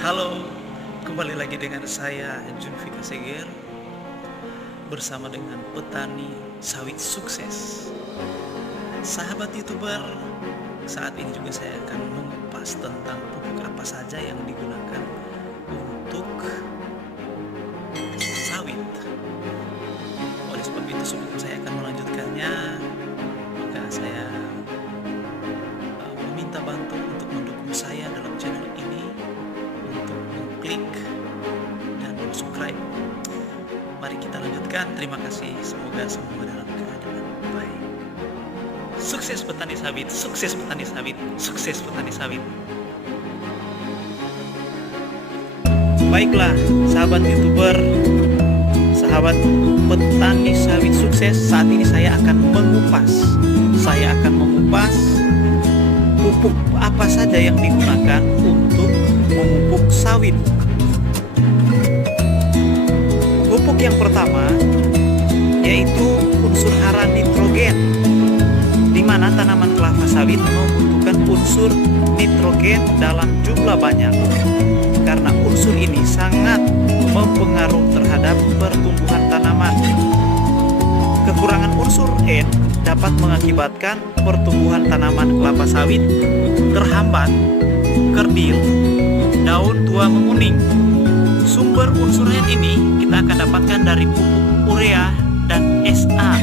Halo, kembali lagi dengan saya Junfika Seger bersama dengan petani sawit sukses. Sahabat YouTuber, saat ini juga saya akan mengupas tentang pupuk apa saja yang digunakan untuk sawit. Oleh sebab itu sebelum saya akan melanjutkannya, maka saya meminta bantu untuk mendukung saya dalam channel ini untuk mengklik dan subscribe. Mari kita lanjutkan. Terima kasih. Semoga semua dalam keadaan baik. Sukses petani sawit, sukses petani sawit, sukses petani sawit. Baiklah, sahabat YouTuber, sahabat petani sawit sukses, saat ini saya akan mengupas pupuk apa saja yang digunakan untuk memupuk sawit. Pupuk yang pertama yaitu unsur hara nitrogen, di mana tanaman kelapa sawit membutuhkan unsur nitrogen dalam jumlah banyak, karena unsur ini sangat mempengaruhi terhadap pertumbuhan tanaman. Kekurangan unsur N dapat mengakibatkan pertumbuhan tanaman kelapa sawit terhambat, kerdil, daun tua menguning. Sumber unsur N ini kita akan dapatkan dari pupuk urea dan SA.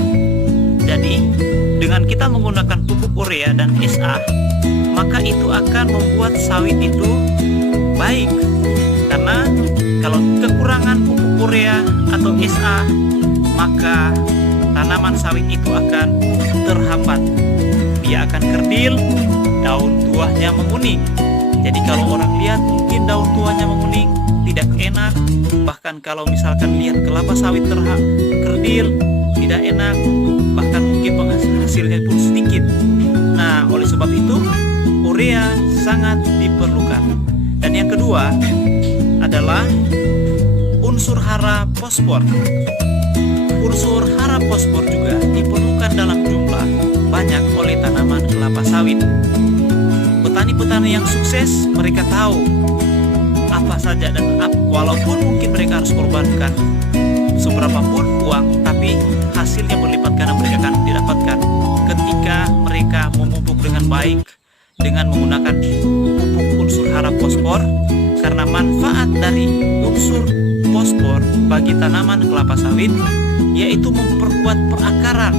Jadi, dengan kita menggunakan pupuk urea dan SA, maka itu akan membuat sawit itu baik. Karena kalau kekurangan pupuk urea atau SA, maka tanaman sawit itu akan terhambat. Dia akan kerdil, daun tuanya menguning. Jadi kalau orang lihat mungkin daun tuanya menguning, tidak enak. Bahkan kalau misalkan lihat kelapa sawit kerdil, tidak enak. Bahkan mungkin hasilnya pun sedikit. Nah, oleh sebab itu urea sangat diperlukan. Dan yang kedua adalah unsur hara fosfor. Unsur hara fosfor juga diperlukan dalam jumlah banyak oleh tanaman kelapa sawit. Petani-petani yang sukses, mereka tahu apa saja dan walaupun mungkin mereka harus korbankan seberapa pun uang, tapi hasilnya berlipat karena mereka akan didapatkan ketika mereka memupuk dengan baik dengan menggunakan pupuk unsur hara fosfor. Karena manfaat dari unsur fosfor bagi tanaman kelapa sawit yaitu memperkuat perakaran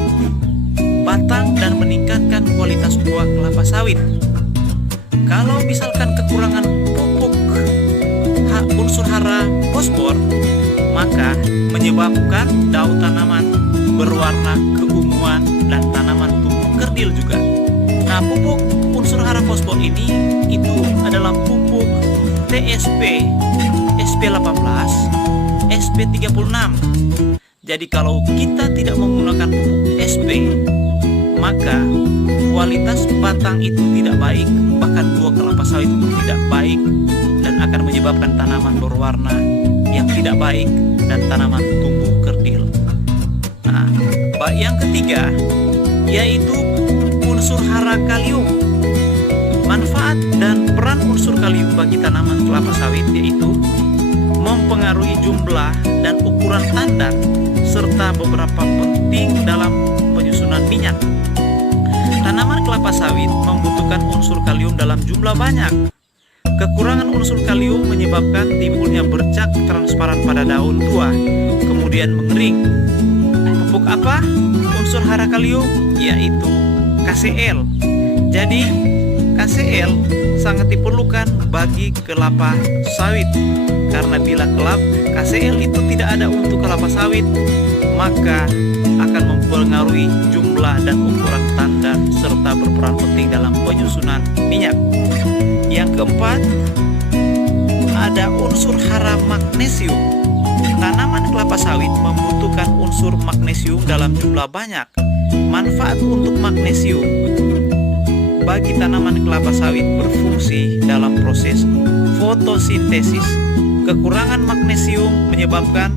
batang dan meningkatkan kualitas buah kelapa sawit. Kalau misalkan kekurangan pupuk unsur hara fosfor, maka menyebabkan daun tanaman berwarna keunguan dan tanaman tumbuh kerdil juga. Nah, pupuk unsur hara fosfor ini itu adalah pupuk TSP, SP18, SP36. Jadi kalau kita tidak menggunakan pupuk SP, maka kualitas batang itu tidak baik, bahkan buah kelapa sawit pun tidak baik, dan akan menyebabkan tanaman berwarna yang tidak baik dan tanaman tumbuh kerdil. Nah, yang ketiga yaitu unsur hara kalium. Manfaat dan peran unsur kalium bagi tanaman kelapa sawit yaitu mempengaruhi jumlah dan ukuran tandan serta beberapa penting dalam penyusunan minyak. Tanaman kelapa sawit membutuhkan unsur kalium dalam jumlah banyak. Kekurangan unsur kalium menyebabkan timbulnya bercak transparan pada daun tua, kemudian mengering. Pupuk apa unsur hara kalium? Yaitu KCl. Jadi KCl sangat diperlukan bagi kelapa sawit, karena bila KCl itu tidak ada untuk kelapa sawit, maka akan mempengaruhi jumlah dan ukuran tandan serta berperan penting dalam penyusunan minyak. Yang keempat ada unsur hara magnesium. Tanaman kelapa sawit membutuhkan unsur magnesium dalam jumlah banyak. Manfaat untuk magnesium bagi tanaman kelapa sawit berfungsi dalam proses fotosintesis. Kekurangan magnesium menyebabkan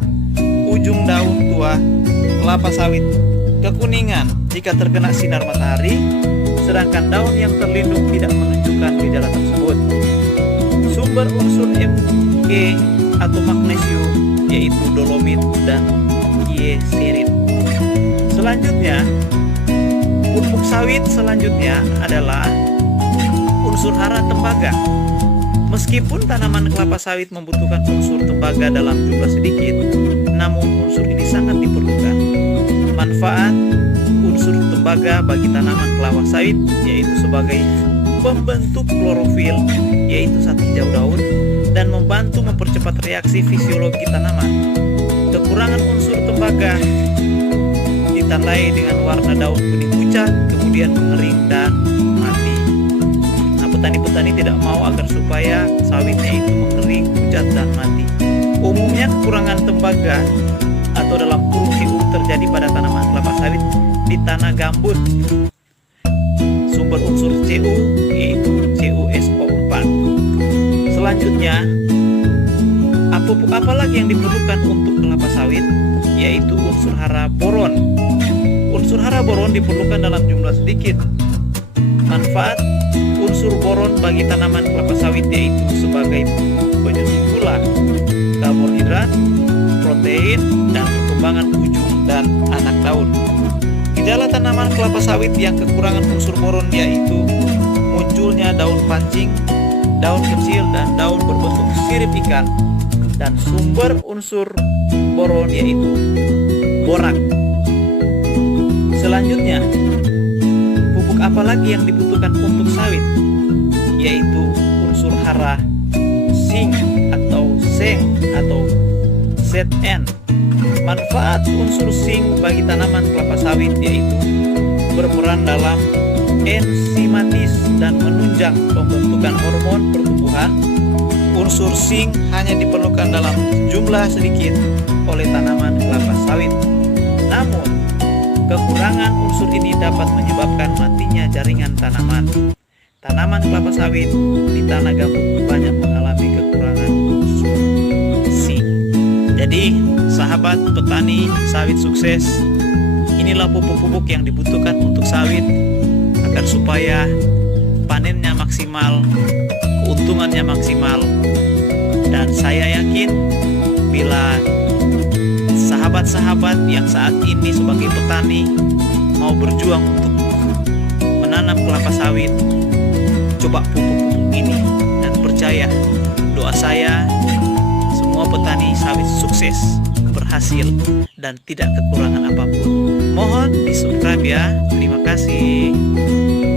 ujung daun tua kelapa sawit kekuningan. jika terkena sinar matahari, sedangkan daun yang terlindung tidak menunjukkan gejala tersebut. Sumber unsur Mg atau magnesium yaitu dolomit dan gieserit. Selanjutnya, pupuk sawit selanjutnya adalah unsur hara tembaga. Meskipun tanaman kelapa sawit membutuhkan unsur tembaga dalam jumlah sedikit, namun unsur ini sangat diperlukan. Manfaat unsur tembaga bagi tanaman kelapa sawit yaitu sebagai pembentuk klorofil, yaitu zat hijau daun, dan membantu mempercepat reaksi fisiologi tanaman. Kekurangan unsur tembaga ditandai dengan warna daun kuning pucat, kemudian mengering dan mati. Nah, petani-petani tidak mau agar supaya sawitnya itu mengering, pucat, dan mati. Umumnya kekurangan tembaga atau dalam kurung Cu terjadi pada tanaman kelapa sawit di tanah gambut. Sumber unsur Cu yaitu CuSO4. Selanjutnya, pupuk apa lagi yang diperlukan untuk kelapa sawit? Yaitu unsur hara boron. Unsur hara boron diperlukan dalam jumlah sedikit. Manfaat unsur boron bagi tanaman kelapa sawit yaitu sebagai penyusun gula, karbohidrat, protein, dan perkembangan ujung dan anak daun. Gejala tanaman kelapa sawit yang kekurangan unsur boron yaitu munculnya daun pancing, daun kecil, dan daun berbentuk sirip ikan. Dan sumber unsur boron yaitu borak. Selanjutnya, pupuk apa lagi yang dibutuhkan untuk sawit? Yaitu unsur hara zinc atau seng atau Zn. Manfaat unsur zinc bagi tanaman kelapa sawit yaitu berperan dalam enzimatis dan menunjang pembentukan hormon pertumbuhan. Unsur zinc hanya diperlukan dalam jumlah sedikit oleh tanaman kelapa sawit. Namun, kekurangan unsur ini dapat menyebabkan matinya jaringan tanaman. Tanaman kelapa sawit di tanah gambut banyak mengalami kekurangan unsur zinc. Jadi, sahabat petani sawit sukses, inilah pupuk-pupuk yang dibutuhkan untuk sawit agar supaya panennya maksimal, keuntungannya maksimal. Dan saya yakin bila sahabat-sahabat yang saat ini sebagai petani mau berjuang untuk menanam kelapa sawit, coba pupuk-pupuk ini dan percaya, doa saya semua petani sawit sukses, berhasil, dan tidak kekurangan apapun. Mohon di subscribe ya. Terima kasih.